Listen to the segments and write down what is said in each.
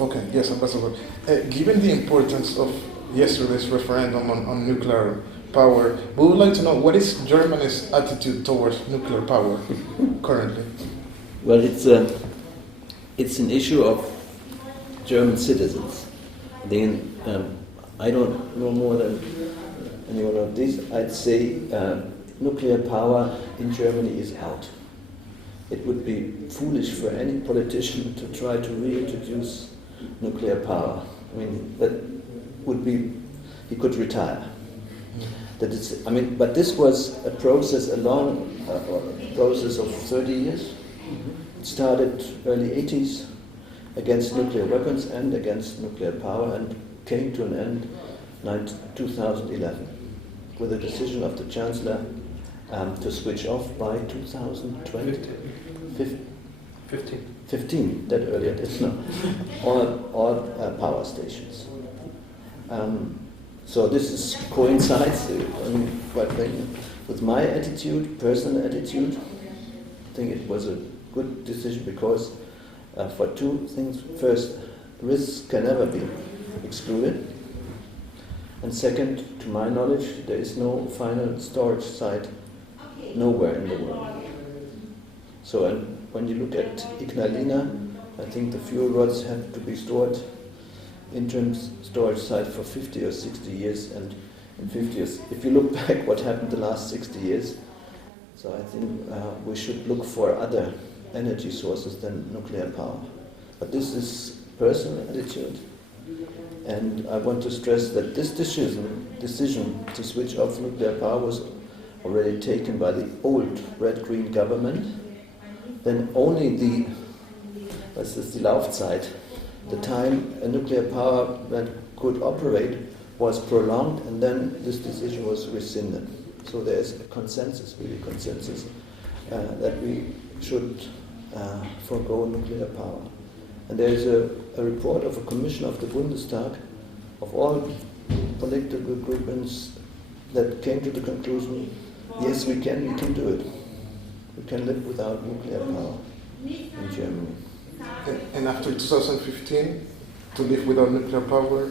Okay, yes, Ambassador. Given the importance of yesterday's referendum on nuclear power, we would like to know what is Germany's attitude towards nuclear power currently? Well, it's an issue of German citizens. Then I don't know more than anyone of these. I'd say nuclear power in Germany is out. It would be foolish for any politician to try to reintroduce nuclear power. I mean, that would be, he could retire. That is, I mean, but this was a process, a long process of 30 years. It started early 80s against nuclear weapons and against nuclear power, and came to an end in 2011 with a decision of the Chancellor to switch off by 2020. 15, that earlier it is now. all power stations. So this coincides quite frankly with my attitude, personal attitude. I think it was a good decision because for two things. First, risks can never be excluded. And second, to my knowledge, there is no final storage site nowhere in the world. So when you look at Ignalina, I think the fuel rods have to be stored interim storage site for 50 or 60 years, and in 50 years, if you look back what happened the last 60 years, so I think we should look for other energy sources than nuclear power. But this is personal attitude, and I want to stress that this decision to switch off nuclear power was already taken by the old red-green government. Then only the Laufzeit, the time a nuclear power plant could operate, was prolonged, and then this decision was rescinded. So there is a consensus, really consensus, that we should forego nuclear power. And there is a report of a commission of the Bundestag, of all political groupings, that came to the conclusion, yes, we can do it. We can live without nuclear power in Germany. And after 2015, to live without nuclear power,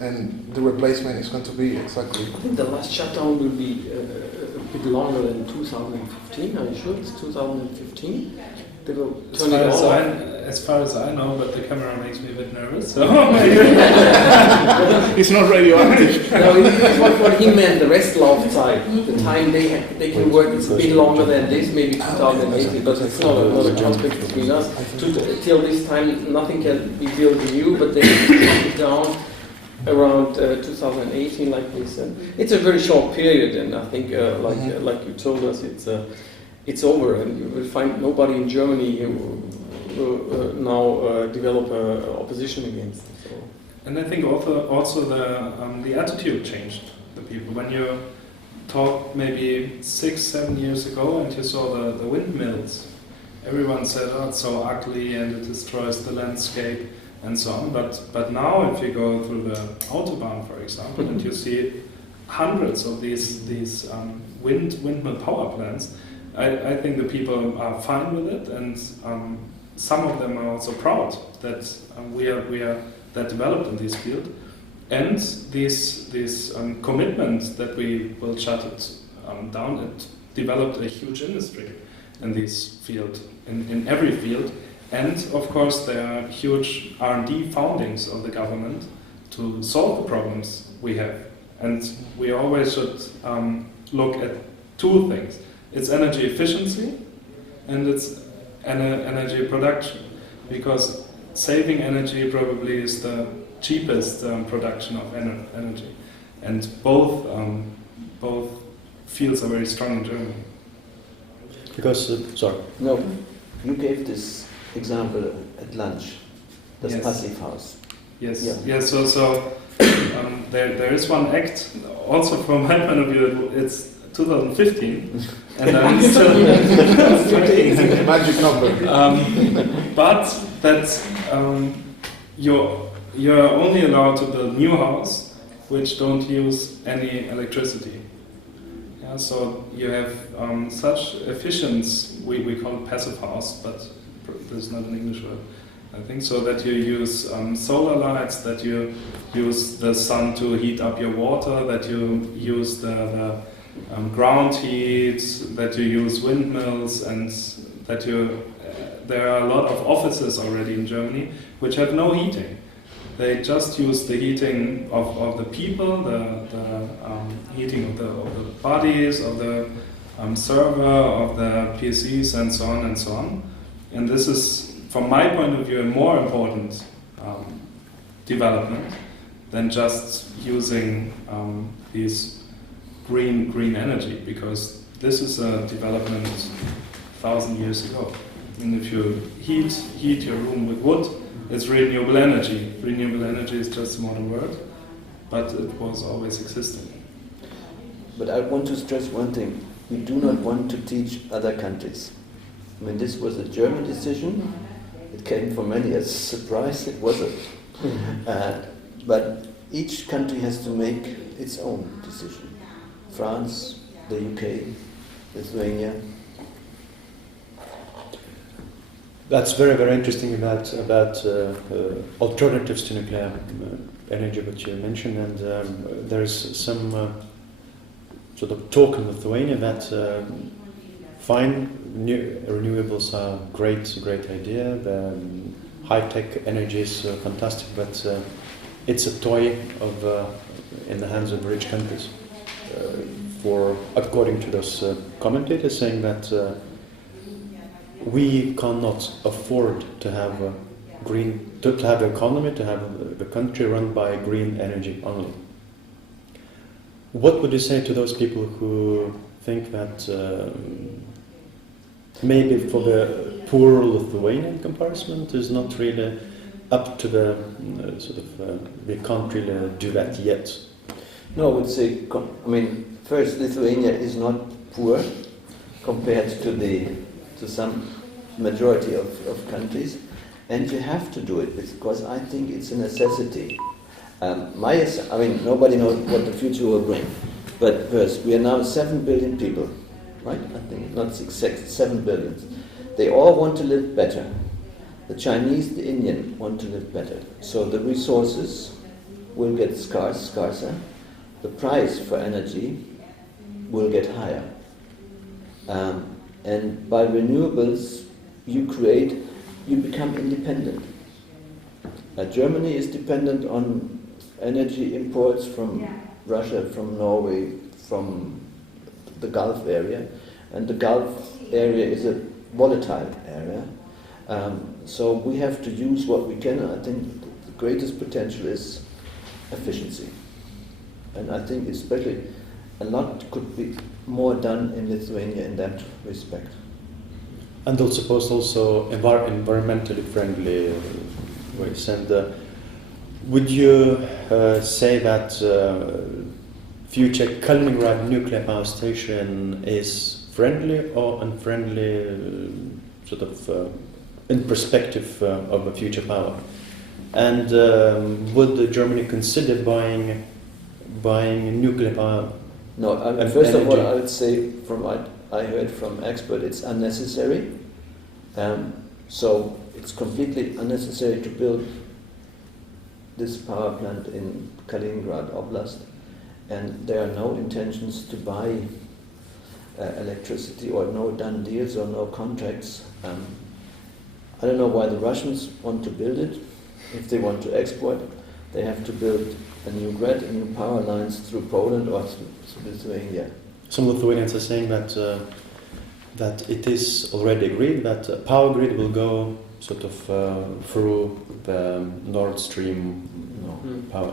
and the replacement is going to be exactly... I think the last shutdown will be a bit longer than 2015. Are you sure it's 2015? They will turn it on. As far as I know, but the camera makes me a bit nervous. So it's not radioactive. No, it's what he meant, the Restlaufzeit. The time they can work is a bit longer than this, maybe 2018, because it's not a conflict between us. Till this time, nothing can be built new, but they can put it down around 2018 like this. And it's a very short period, and I think, like you told us, it's over, and you will find nobody in Germany who will now develop an opposition against it. So. And I think also the attitude changed the people. When you talked maybe 6-7 years ago and you saw the windmills, everyone said, oh, it's so ugly and it destroys the landscape and so on. But now if you go through the Autobahn, for example, and you see hundreds of these windmill power plants, I think the people are fine with it, and some of them are also proud that we are that developed in this field, and this commitment that we will shut it down. It developed a huge industry in this field, in every field, and of course there are huge R&D foundings of the government to solve the problems we have, and we always should look at two things. It's energy efficiency and it's energy production, because saving energy probably is the cheapest production of energy, and both fields are very strong in Germany. Because, no, you gave this example at lunch, das Passivhaus. Yes, yeah. Yeah. So there is one act, also from my point of view, it's 2015, and I'm still magic number. But that's you're only allowed to build new houses which don't use any electricity. Yeah, so you have such efficiency. We call it passive house, but there's not an English word. I think so, that you use solar lights, that you use the sun to heat up your water, that you use the ground heat, that you use windmills, and that there are a lot of offices already in Germany which have no heating. They just use the heating of the people, the heating of the bodies, of the server, of the PCs, and so on and so on. And this is, from my point of view, a more important development than just using these green energy, because this is a development 1,000 years ago. And if you heat your room with wood, it's renewable energy. Renewable energy is just a modern word, but it was always existing. But I want to stress one thing. We do not want to teach other countries. I mean, this was a German decision. It came for many as a surprise. It wasn't. But each country has to make its own decision. France, the UK, Lithuania. That's very, very interesting about alternatives to nuclear energy, which you mentioned, and there is some sort of talk in Lithuania that fine, renewables are great idea. The high-tech energy is fantastic, but it's a toy in the hands of rich countries. According to those commentators, saying that we cannot afford to have to have the economy, to have the country run by green energy only. What would you say to those people who think that maybe for the poor Lithuanian comparison is not really up to the we can't really do that yet? No, I would say, first, Lithuania is not poor compared to some majority of countries, and you have to do it because I think it's a necessity. Nobody knows what the future will bring, but first, we are now 7 billion people, right? I think not 7 billion. They all want to live better. The Chinese, the Indian want to live better. So the resources will get scarcer. The price for energy will get higher. And by renewables, you become independent. Germany is dependent on energy imports from Russia, from Norway, from the Gulf area. And the Gulf area is a volatile area. So we have to use what we can. I think the greatest potential is efficiency. And I think especially a lot could be more done in Lithuania in that respect. And also environmentally friendly ways. And would you say that future Kaliningrad nuclear power station is friendly or unfriendly, in perspective of a future power? And would Germany consider buying nuclear power? No, first of all, I would say, from what I heard from experts, it's unnecessary. So it's completely unnecessary to build this power plant in Kaliningrad Oblast, and there are no intentions to buy electricity, or no done deals or no contracts. I don't know why the Russians want to build it. If they want to export, they have to build a new grid, new power lines through Poland or through Lithuania. Some Lithuanians are saying that it is already agreed that a power grid will go through the Nord Stream power.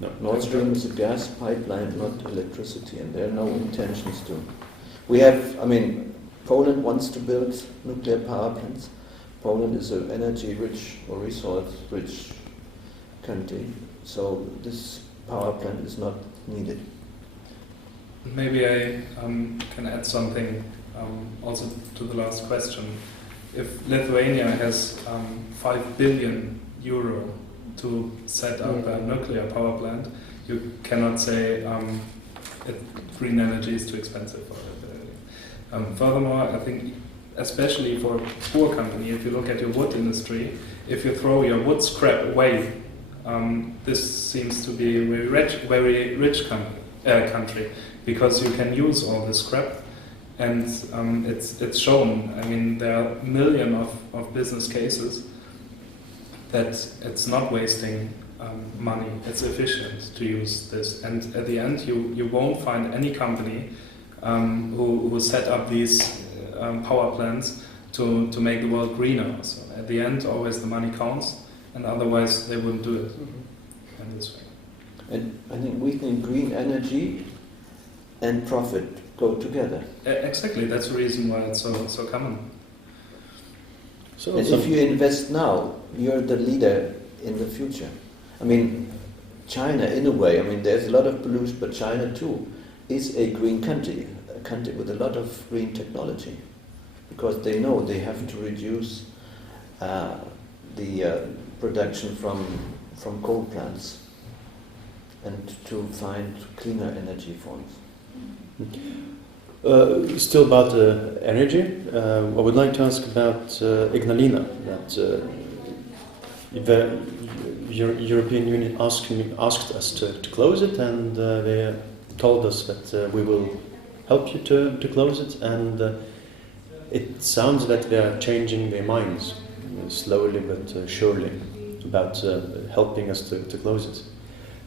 No. Nord Stream is a gas pipeline, not electricity, and there are no intentions to. We have, Poland wants to build nuclear power plants. Poland is an energy-rich or resource-rich country, so this power plant is not needed. Maybe I can add something also to the last question. If Lithuania has 5 billion euro to set up a nuclear power plant, you cannot say green energy is too expensive. Furthermore, I think especially for a poor company, if you look at your wood industry, if you throw your wood scrap away, this seems to be a very rich country, because you can use all this scrap, and it's shown. I mean, there are millions of business cases that it's not wasting money. It's efficient to use this, and at the end, you won't find any company who set up these power plants to make the world greener. So at the end, always the money counts, and otherwise they wouldn't do it in this way. And I think we think green energy and profit go together. Exactly, that's the reason why it's so common. And if you invest now, you're the leader in the future. I mean, China, in a way, I mean, there's a lot of pollution, but China too is a green country, a country with a lot of green technology, because they know they have to reduce the production from coal plants and to find cleaner energy forms. Still about energy, I would like to ask about Ignalina. That the European Union asked us to close it, and they told us that we will help you to close it. And it sounds that they are changing their minds slowly but surely about helping us to close it.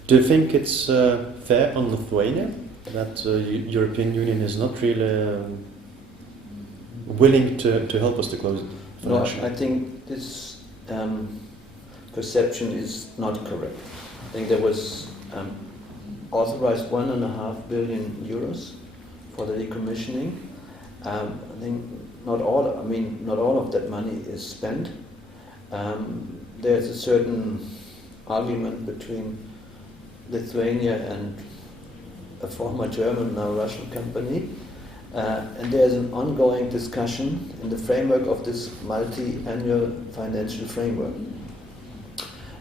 Do you think it's fair on Lithuania that European Union is not really willing to help us to close it? No, I think this perception is not correct. I think there was authorized 1.5 billion euros for the decommissioning. I think not all of that money is spent. There's a certain argument between Lithuania and a former German, now Russian company, and there's an ongoing discussion in the framework of this multi-annual financial framework.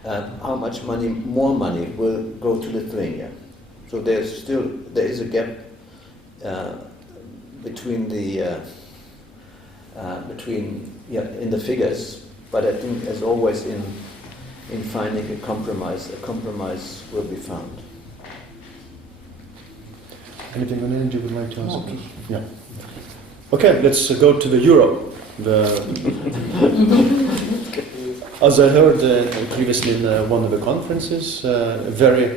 How much more money will go to Lithuania? So there is a gap between in the figures, but I think, as always in finding a compromise will be found. Anything on energy you would like to ask? No. Yeah. Okay, let's go to the euro. As I heard previously in one of the conferences, very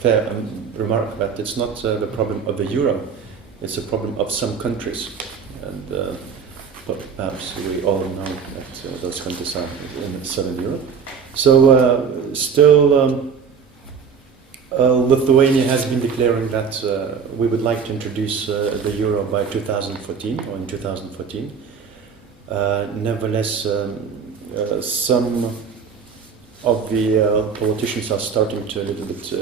fair remark that it's not the problem of the euro, it's a problem of some countries. And perhaps we all know that those countries are in Southern Europe. So still Lithuania has been declaring that we would like to introduce the euro by 2014 or in 2014. Nevertheless, some of the politicians are starting to a little bit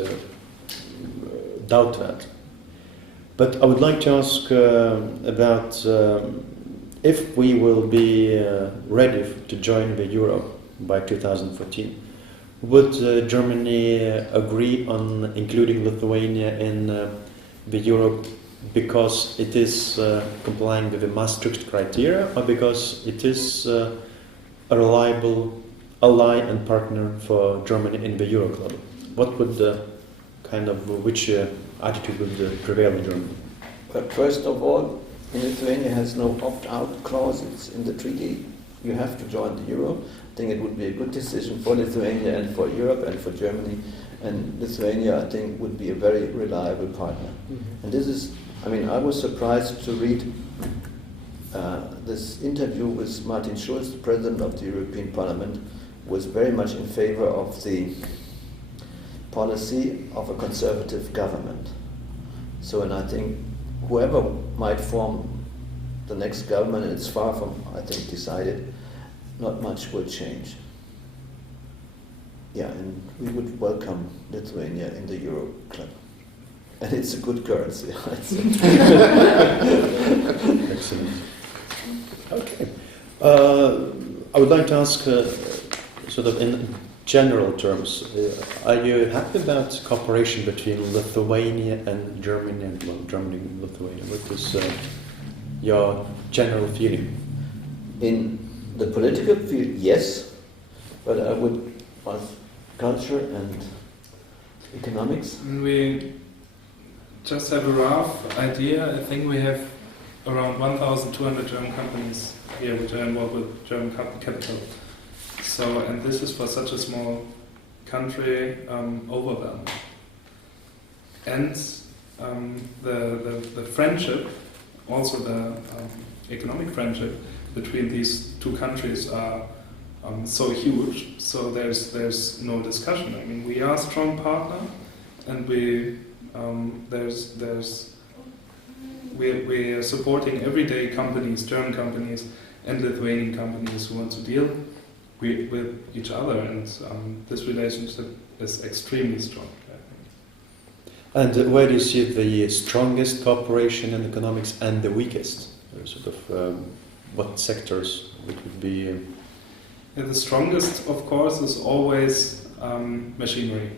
doubt that. But I would like to ask about if we will be ready to join the euro by 2014. Would Germany agree on including Lithuania in the euro because it is complying with the Maastricht criteria, or because it is a reliable ally and partner for Germany in the Euro club? What would which attitude would prevail in Germany? But first of all, Lithuania has no opt-out clauses in the treaty. You have to join the euro. I think it would be a good decision for Lithuania and for Europe and for Germany. And Lithuania, I think, would be a very reliable partner. Mm-hmm. And this is, I was surprised to read this interview with Martin Schulz, the President of the European Parliament, was very much in favor of the policy of a conservative government. So, and I think whoever might form the next government, and it's far from, I think, decided, not much will change. Yeah, and we would welcome Lithuania in the Euro club. And it's a good currency, I'd say. Excellent. Okay. I would like to ask, sort of in general terms, are you happy about cooperation between Lithuania and Germany, and Germany and Lithuania? What is your general feeling? In the political field, yes, but I would ask culture and economics. We just have a rough idea. I think we have around 1,200 German companies here which are involved with German capital. So, and this is for such a small country overwhelming. And the friendship, also the economic friendship between these two countries are so huge. So there's no discussion. I mean, we are a strong partner, and we are supporting everyday companies, German companies and Lithuanian companies who want to deal with each other, and this relationship is extremely strong. And where do you see the strongest cooperation in economics and the weakest? Sort of what sectors it would be? Yeah, the strongest, of course, is always machinery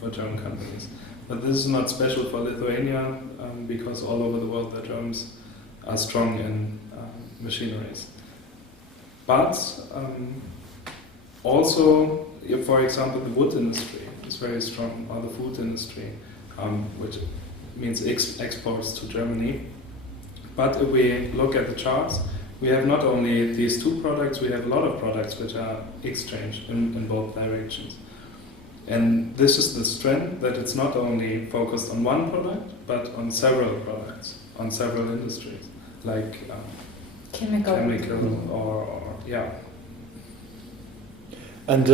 for German companies. But this is not special for Lithuania, because all over the world the Germans are strong in machineries. But also, for example, the wood industry is very strong, or the food industry, which means exports to Germany. But if we look at the charts, we have not only these two products, we have a lot of products which are exchanged in both directions. And this is the strength, that it's not only focused on one product, but on several products, on several industries, like chemical or yeah. And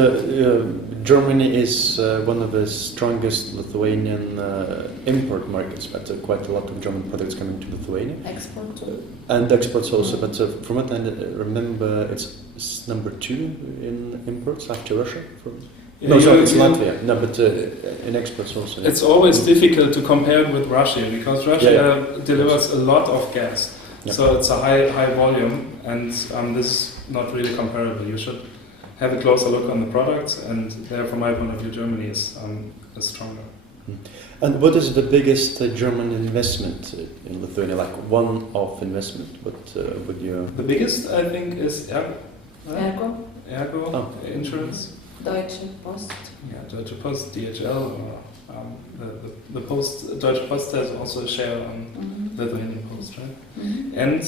Germany is one of the strongest Lithuanian import markets, but quite a lot of German products coming to Lithuania. Export. And exports also, but from what I remember, it's number 2 in imports after Russia. Yeah, no, sorry, it's Latvia. No, but in exports also. Yeah. It's always difficult to compare it with Russia, because Russia delivers a lot of gas. Yeah. So it's a high volume, and this is not really comparable. You should have a closer look on the products, and there, from my point of view, Germany is stronger. And what is the biggest German investment in Lithuania, like one-off investment? What would you... The biggest, I think, is Ergo. Insurance. Deutsche Post. Yeah, Deutsche Post, DHL, or the Post. Deutsche Post has also a share on Lithuanian Post, right? And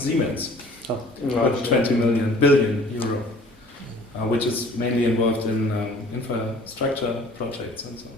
Siemens, about 20 billion euro, which is mainly involved in infrastructure projects and so on.